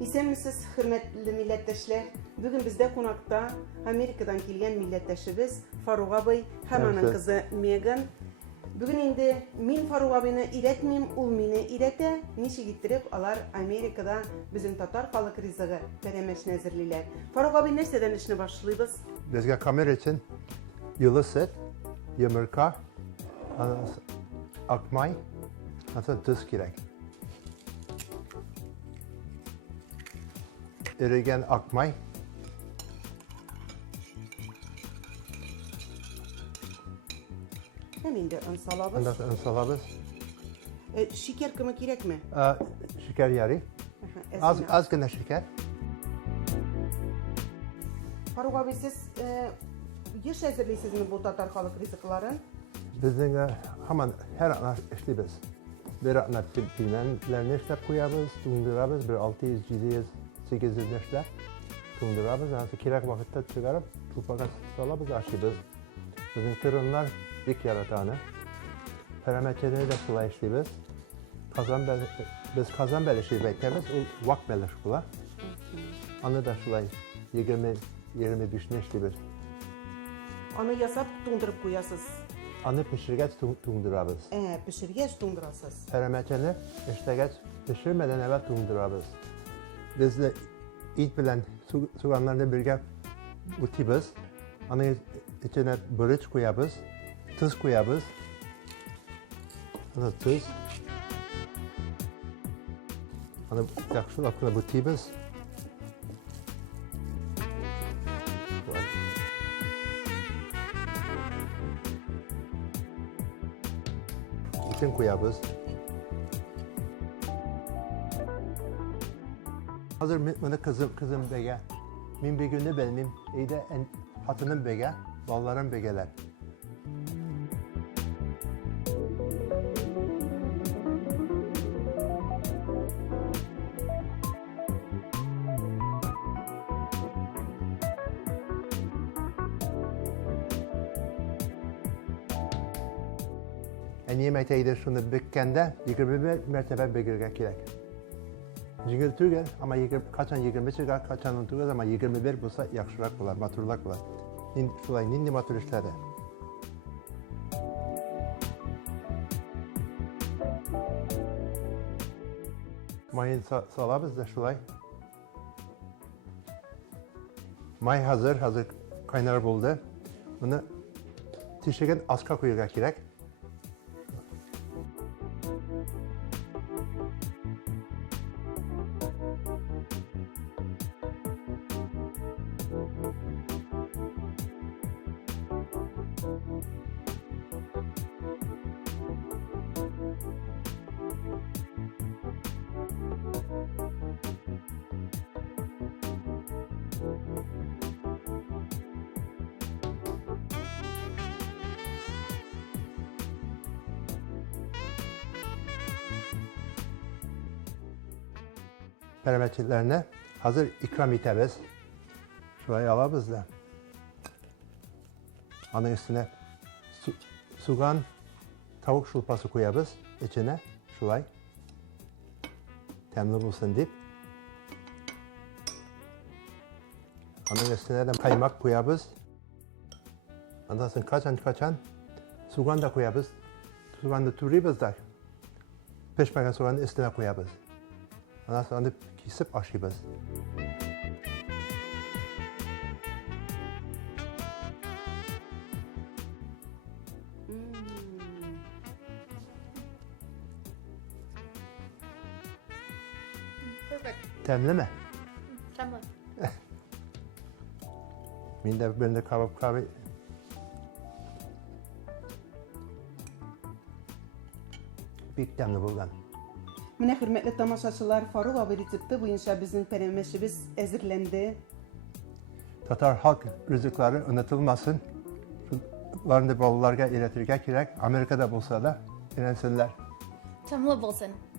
İsen misiniz hürmetli milletteşler? Bugün bizde konakta Amerika'dan gelgen milletteşimiz Faruk abi, hemen kızı Megan. Bugün indi min Faruk abini iretmeyim, ul mini irete, nişi gittirip alar Amerika'da bizim Tatar kalık rizığı peremeşine hazırlaylar. Faruk abi nereden işine başlıyoruz? Bizge kamera için yılı set, yumurka, akmay, hatta tuz gerek. Erigen akmay, Hemen de ön salabız. ondan sonra salabız, Şeker kımı gerek mi? şeker yarı, az gene şeker. Faruk abi siz yaş hazırlıyorsunuz mu bu Tatar kalık rizıkların? Bizim hemen her an işliyoruz. Bir an bilmenlerini işlep koyarız, dondurarız, bir 600, 700, 800 neşler dondurarız. Yani kirek vakitte çıkarıp tufağa salabız, açıyoruz. Bizim tırınlar ilk yaratanı. Parametreleri de sulay işliyoruz. Biz kazan belişi bekleriz, o vak beliş bula. Onu da sulay 20 düşne işliyoruz. Onu yasap dondurup koyasız. Onu pişirgeç dondurarız. Pişirgeç dondurasız. Parametreleri işlegeç pişirmeden evvel dondurarız. Biz de ilk bilen soğanlarla birlikte utibız. Onun içine börüç koyarız, tuz koyarız. Onu tuz. Onu yakışıkla utibız. İçin koyarız. Hazır bana kızım bege. Min bir günde benim eyde hatının bege, balların begeler. En yemek eyde şunu bükkende 21 mertebe begirge gerek. Jingir Türk'e ama kaçan 20 çıkar, kaçan unuturuz ama 21 bulsa yakışırak bular, maturlak bular. Şulay nindi matur işleri. Mayın salabız da şulay. May hazır kaynar buldu. Bunu tişegen aska koyurga gerek. Parametrelerine hazır ikram itemiz. Şurayı alabız da. Onun üstüne soğan, tavuk şulpası koyarız içine. Şurayı. Temli bulsun deyip. Onun üstüne de kaymak koyarız. Ondan sonra kaçan soğan da koyarız. Soğan da turuyuz da. Pişmeyen soğanı üstüne koyarız. Ondan sonra onu kesip açıyoruz. Perfect. Temli mi? Tamam. Birinde kahve bir temli bulgan. Mine hürmetli tamaşaçılar, Faruk abi reçepti boyunca bizim peremeşimiz hazırlandı. Tatar halk rızıkları unutulmasın. Şunların da bolularga iletirge gerek. Amerika'da bulsa da inansinler. Tamam, Wilson.